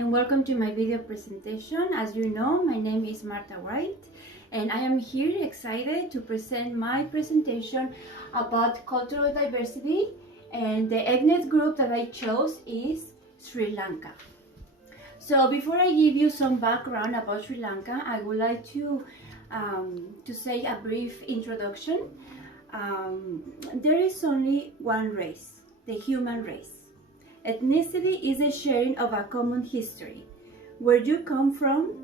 and welcome to my video presentation. As you know, my name is Marta Wright and I am here excited to present my presentation about cultural diversity, and the ethnic group that I chose is Sri Lanka. So before I give you some background about Sri Lanka, I would like to say a brief introduction. There is only one race, the human race. Ethnicity is a sharing of a common history, where you come from,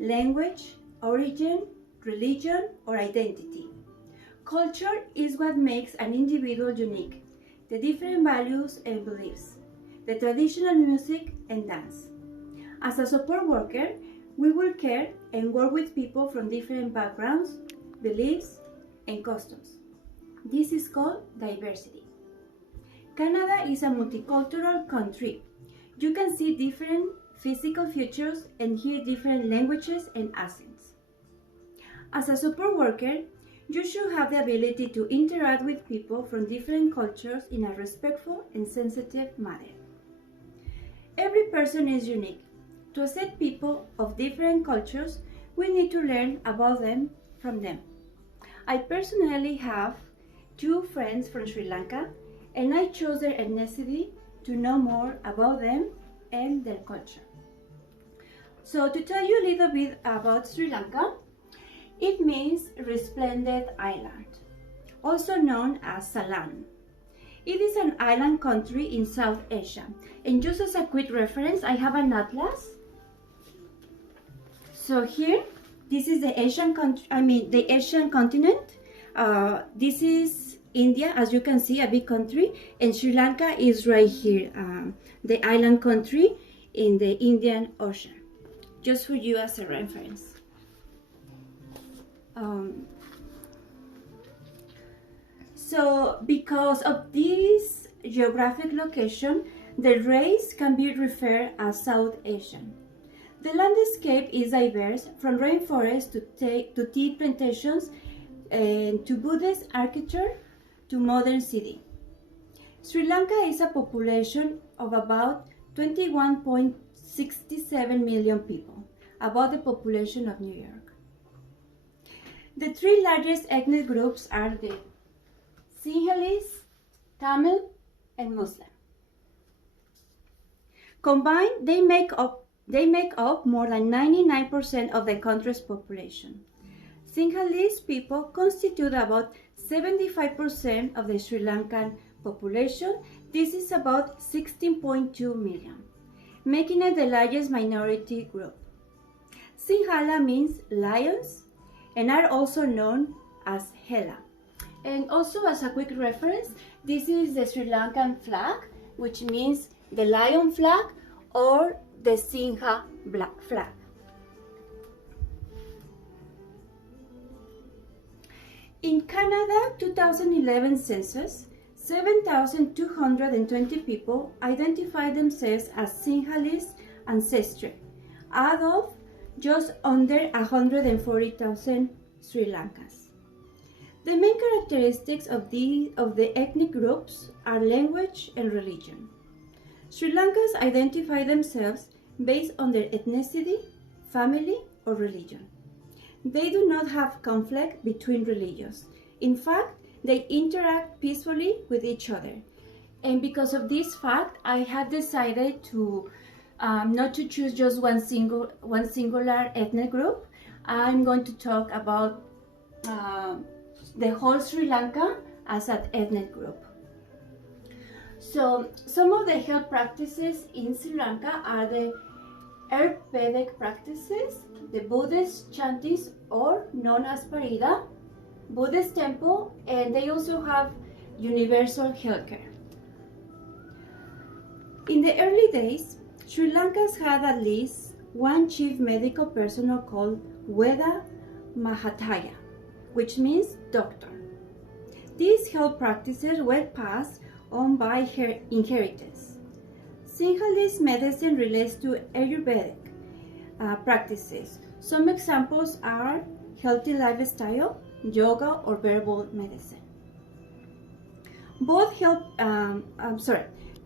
language, origin, religion, or identity. Culture is what makes an individual unique, the different values and beliefs, the traditional music and dance. As a support worker, we will care and work with people from different backgrounds, beliefs, and customs. This is called diversity. Canada is a multicultural country. You can see different physical features and hear different languages and accents. As a support worker, you should have the ability to interact with people from different cultures in a respectful and sensitive manner. Every person is unique. To accept people of different cultures, we need to learn about them from them. I personally have 2 friends from Sri Lanka, and I chose their ethnicity to know more about them and their culture. So to tell you a little bit about Sri Lanka, it means resplendent island, also known as Ceylon. It is an island country in South Asia. And just as a quick reference, I have an atlas. So here, this is the Asian continent. This is India, as you can see, a big country, and Sri Lanka is right here, the island country in the Indian Ocean, just for you as a reference. So because of this geographic location, the race can be referred as South Asian. The landscape is diverse, from rainforests to tea plantations and to Buddhist architecture to modern city. Sri Lanka is a population of about 21.67 million people, about the population of New York. The 3 largest ethnic groups are the Sinhalese, Tamil, and Muslim. Combined, they make up more than 99% of the country's population. Sinhalese people constitute about 75% of the Sri Lankan population. This is about 16.2 million, making it the largest minority group. Sinhala means lions and are also known as Hela. And also, as a quick reference, this is the Sri Lankan flag, which means the lion flag or the Sinha flag. In Canada 2011 census, 7,220 people identify themselves as Sinhalese ancestry, out of just under 140,000 Sri Lankans. The main characteristics of the ethnic groups are language and religion. Sri Lankans identify themselves based on their ethnicity, family, or religion. They do not have conflict between religions. In fact, they interact peacefully with each other. And because of this fact, I had decided to not to choose just one singular ethnic group. I'm going to talk about the whole Sri Lanka as an ethnic group. So some of the health practices in Sri Lanka are the Ayurvedic practices, the Buddhist chantings, or known as Parida, Buddhist temple, and they also have universal healthcare. In the early days, Sri Lankans had at least one chief medical personnel called Veda Mahataya, which means doctor. These health practices were passed on by inheritance. Sinhalese medicine relates to Ayurvedic practices. Some examples are healthy lifestyle, yoga, or herbal medicine.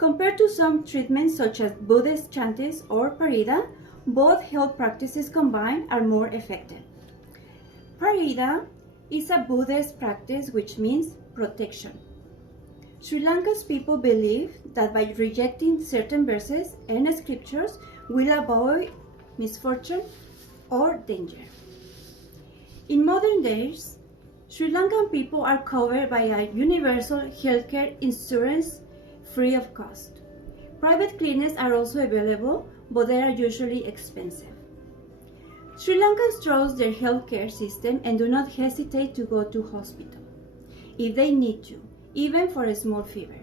Compared to some treatments such as Buddhist chantis or parida, both health practices combined are more effective. Parida is a Buddhist practice which means protection. Sri Lanka's people believe that by rejecting certain verses and scriptures will avoid misfortune or danger. In modern days, Sri Lankan people are covered by a universal healthcare insurance free of cost. Private clinics are also available, but they are usually expensive. Sri Lankans trust their healthcare system and do not hesitate to go to hospital if they need to, even for a small fever.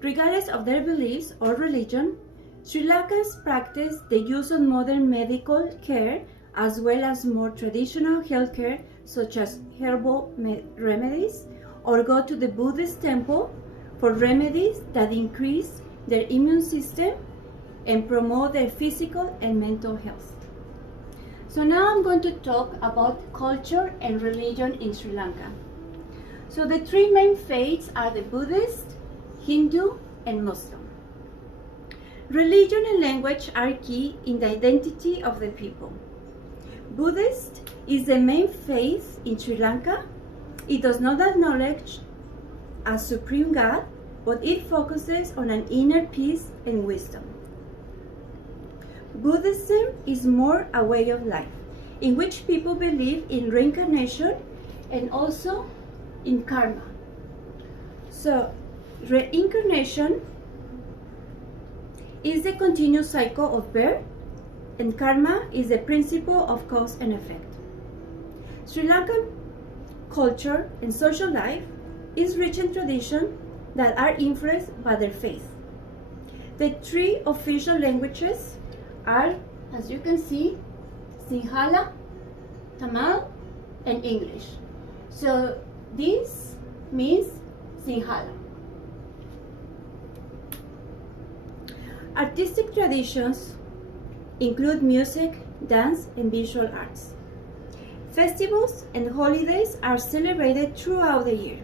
Regardless of their beliefs or religion, Sri Lankans practice the use of modern medical care as well as more traditional healthcare such as herbal remedies, or go to the Buddhist temple for remedies that increase their immune system and promote their physical and mental health. So now I'm going to talk about culture and religion in Sri Lanka. So the three main faiths are the Buddhist, Hindu, and Muslim. Religion and language are key in the identity of the people. Buddhist is the main faith in Sri Lanka. It does not acknowledge a supreme God, but it focuses on an inner peace and wisdom. Buddhism is more a way of life, in which people believe in reincarnation and also in karma. So, reincarnation is the continuous cycle of birth, and karma is the principle of cause and effect. Sri Lankan culture and social life is rich in tradition that are influenced by their faith. The three official languages are, as you can see, Sinhala, Tamil, and English. So this means Sinhala. Artistic traditions include music, dance, and visual arts. Festivals and holidays are celebrated throughout the year.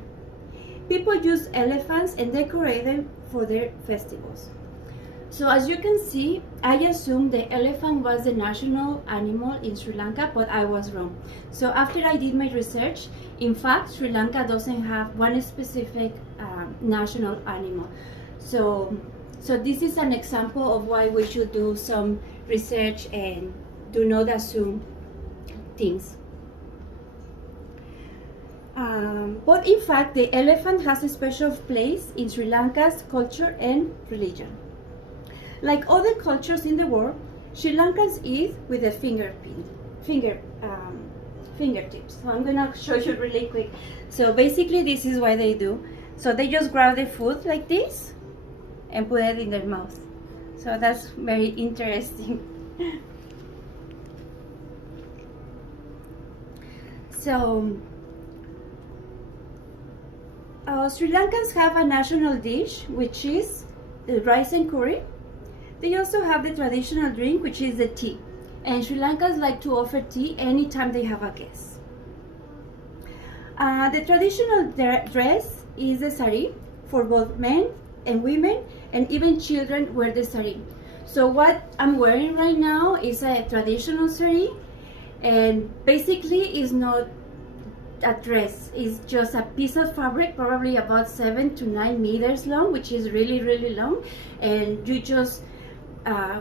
People use elephants and decorate them for their festivals. So as you can see, I assumed the elephant was the national animal in Sri Lanka, but I was wrong. So after I did my research, in fact, Sri Lanka doesn't have one specific national animal. So this is an example of why we should do some research and do not assume things. But in fact, the elephant has a special place in Sri Lanka's culture and religion. Like other cultures in the world, Sri Lankans eat with a fingertips. So I'm gonna show you really quick. So basically this is what they do. So they just grab the food like this and put it in their mouth. So that's very interesting. So Sri Lankans have a national dish, which is the rice and curry. They also have the traditional drink, which is the tea. And Sri Lankans like to offer tea anytime they have a guest. The traditional dress is the sari for both men and women, and even children wear the sari. So what I'm wearing right now is a traditional sari, and basically is not a dress. It's just a piece of fabric, probably about 7 to 9 meters long, which is really, really long, and you just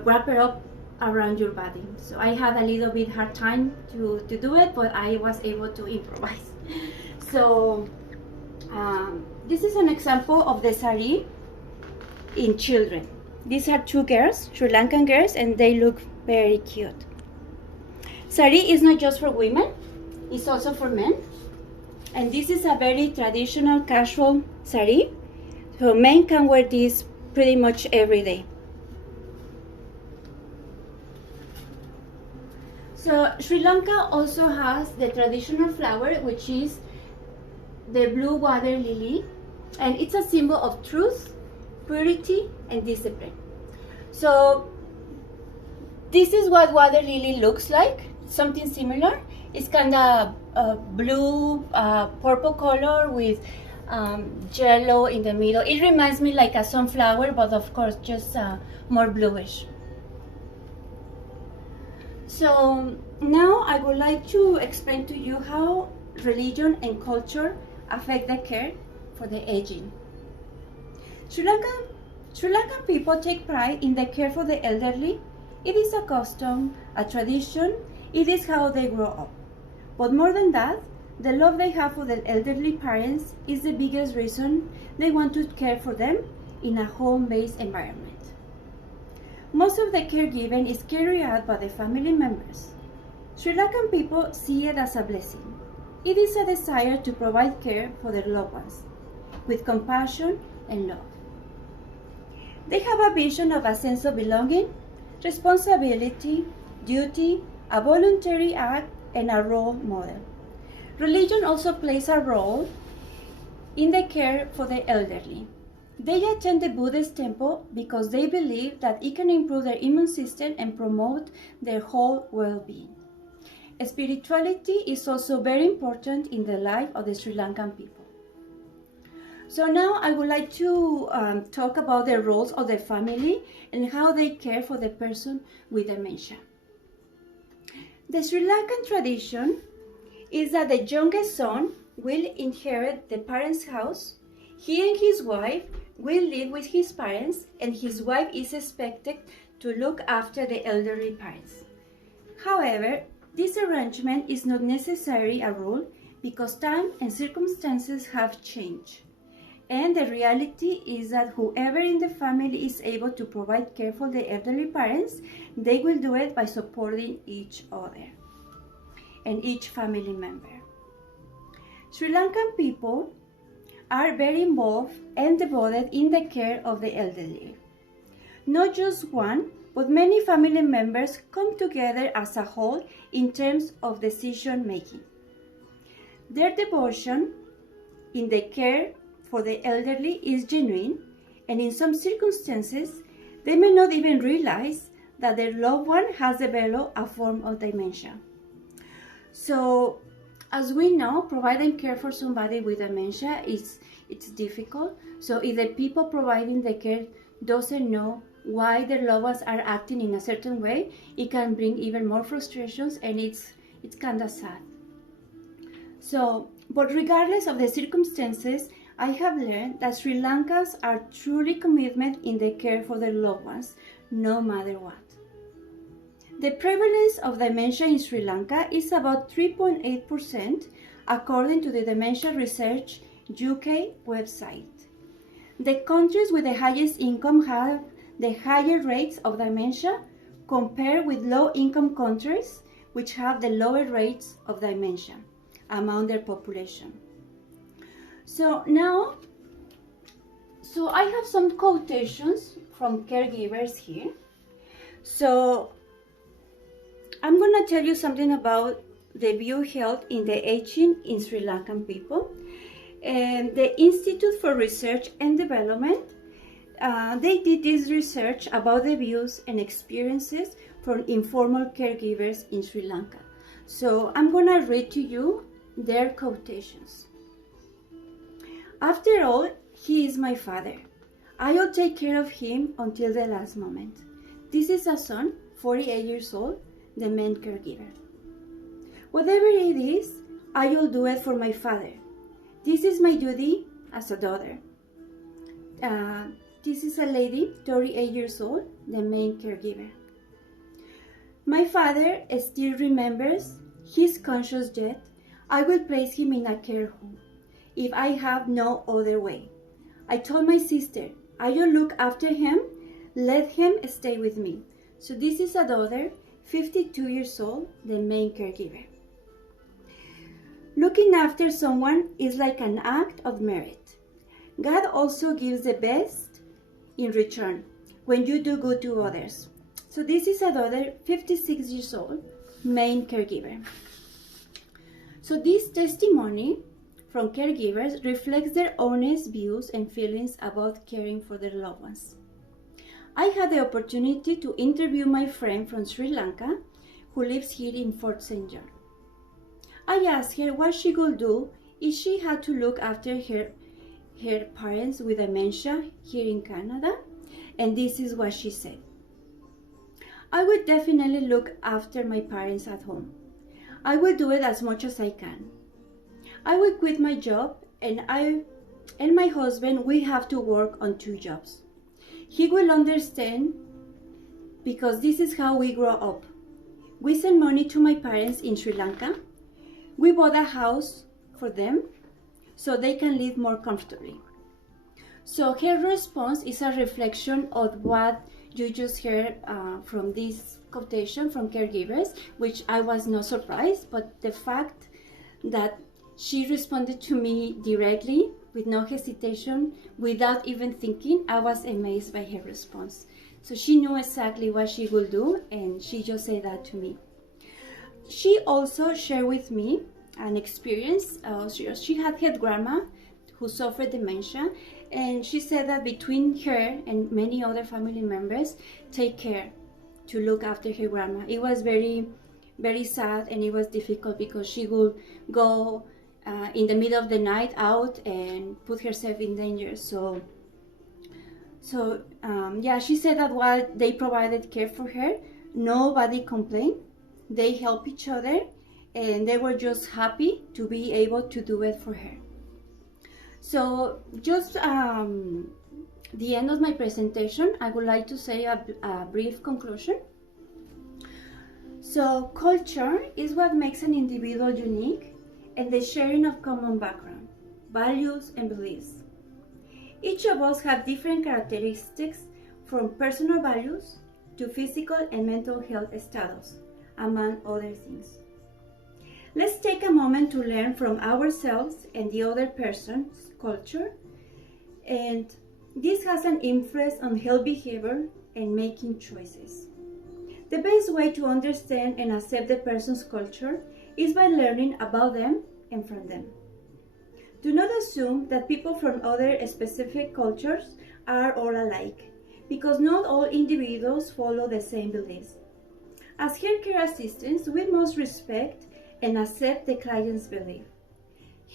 wrap it up around your body. So I had a little bit hard time to do it, but I was able to improvise. So this is an example of the sari in children. These are two girls, Sri Lankan girls, and they look very cute. Sari is not just for women, it's also for men. And this is a very traditional casual sari. So men can wear this pretty much every day. So Sri Lanka also has the traditional flower, which is the blue water lily, and it's a symbol of truth, purity, and discipline. So this is what water lily looks like, something similar. It's kind of blue, purple color with yellow in the middle. It reminds me like a sunflower, but of course just more bluish. So now I would like to explain to you how religion and culture affect the care for the aging. Sri Lankan people take pride in the care for the elderly. It is a custom, a tradition, it is how they grow up. But more than that, the love they have for their elderly parents is the biggest reason they want to care for them in a home-based environment. Most of the caregiving is carried out by the family members. Sri Lankan people see it as a blessing. It is a desire to provide care for their loved ones, with compassion and love. They have a vision of a sense of belonging, responsibility, duty, a voluntary act, and a role model. Religion also plays a role in the care for the elderly. They attend the Buddhist temple because they believe that it can improve their immune system and promote their whole well-being. Spirituality is also very important in the life of the Sri Lankan people. So now I would like to talk about the roles of the family and how they care for the person with dementia. The Sri Lankan tradition is that the youngest son will inherit the parents' house. He and his wife will live with his parents, and his wife is expected to look after the elderly parents. However, this arrangement is not necessarily a rule because time and circumstances have changed. And the reality is that whoever in the family is able to provide care for the elderly parents, they will do it by supporting each other and each family member. Sri Lankan people are very involved and devoted in the care of the elderly. Not just one, but many family members come together as a whole in terms of decision making. Their devotion in the care for the elderly is genuine, and in some circumstances, they may not even realize that their loved one has developed a form of dementia. So, as we know, providing care for somebody with dementia it's difficult. So if the people providing the care doesn't know why their loved ones are acting in a certain way, it can bring even more frustrations, and it's kind of sad. So, but regardless of the circumstances, I have learned that Sri Lankans are truly committed in the care for their loved ones, no matter what. The prevalence of dementia in Sri Lanka is about 3.8% according to the Dementia Research UK website. The countries with the highest income have the higher rates of dementia compared with low-income countries which have the lower rates of dementia among their population. So now, I have some quotations from caregivers here. So I'm going to tell you something about the view held in the aging in Sri Lankan people. And the Institute for Research and Development, they did this research about the views and experiences from informal caregivers in Sri Lanka. So I'm going to read to you their quotations. After all, he is my father. I will take care of him until the last moment. This is a son, 48 years old, the main caregiver. Whatever it is, I will do it for my father. This is my duty as a daughter. This is a lady, 38 years old, the main caregiver. My father still remembers, he's conscious yet. I will place him in a care home if I have no other way. I told my sister, I will look after him, let him stay with me. So this is a daughter, 52 years old, the main caregiver. Looking after someone is like an act of merit. God also gives the best in return when you do good to others. So this is a daughter, 56 years old, main caregiver. So this testimony from caregivers reflects their honest views and feelings about caring for their loved ones. I had the opportunity to interview my friend from Sri Lanka who lives here in Fort St. John. I asked her what she would do if she had to look after her her parents with dementia here in Canada, and this is what she said. I would definitely look after my parents at home. I will do it as much as I can. I will quit my job, and I and my husband, we have to work on 2 jobs. He will understand, because this is how we grow up. We send money to my parents in Sri Lanka. We bought a house for them so they can live more comfortably. So her response is a reflection of what you just heard from this quotation from caregivers, which I was not surprised, but the fact that she responded to me directly with no hesitation, without even thinking, I was amazed by her response. So she knew exactly what she would do, and she just said that to me. She also shared with me an experience. She had her grandma who suffered dementia, and she said that between her and many other family members take care to look after her grandma. It was very, very sad, and it was difficult because she would go in the middle of the night out and put herself in danger. So yeah, she said that while they provided care for her, nobody complained. They helped each other, and they were just happy to be able to do it for her. So just the end of my presentation, I would like to say a brief conclusion. So culture is what makes an individual unique, and the sharing of common background, values, and beliefs. Each of us have different characteristics, from personal values to physical and mental health status, among other things. Let's take a moment to learn from ourselves and the other person's culture, and this has an influence on health behavior and making choices. The best way to understand and accept the person's culture is by learning about them and from them. Do not assume that people from other specific cultures are all alike, because not all individuals follow the same beliefs. As healthcare assistants, we must respect and accept the client's belief.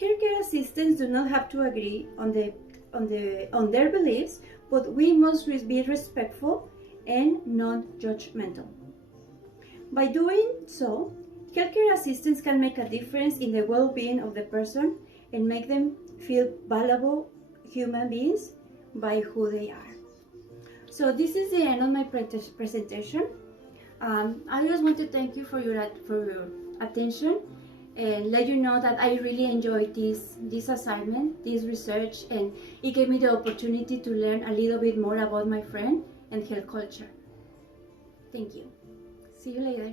Healthcare assistants do not have to agree on their beliefs, but we must be respectful and non-judgmental. By doing so, healthcare assistants can make a difference in the well-being of the person and make them feel valuable human beings by who they are. So this is the end of my presentation. I just want to thank you for your attention, and let you know that I really enjoyed this assignment, this research, and it gave me the opportunity to learn a little bit more about my friend and her culture. Thank you. See you later.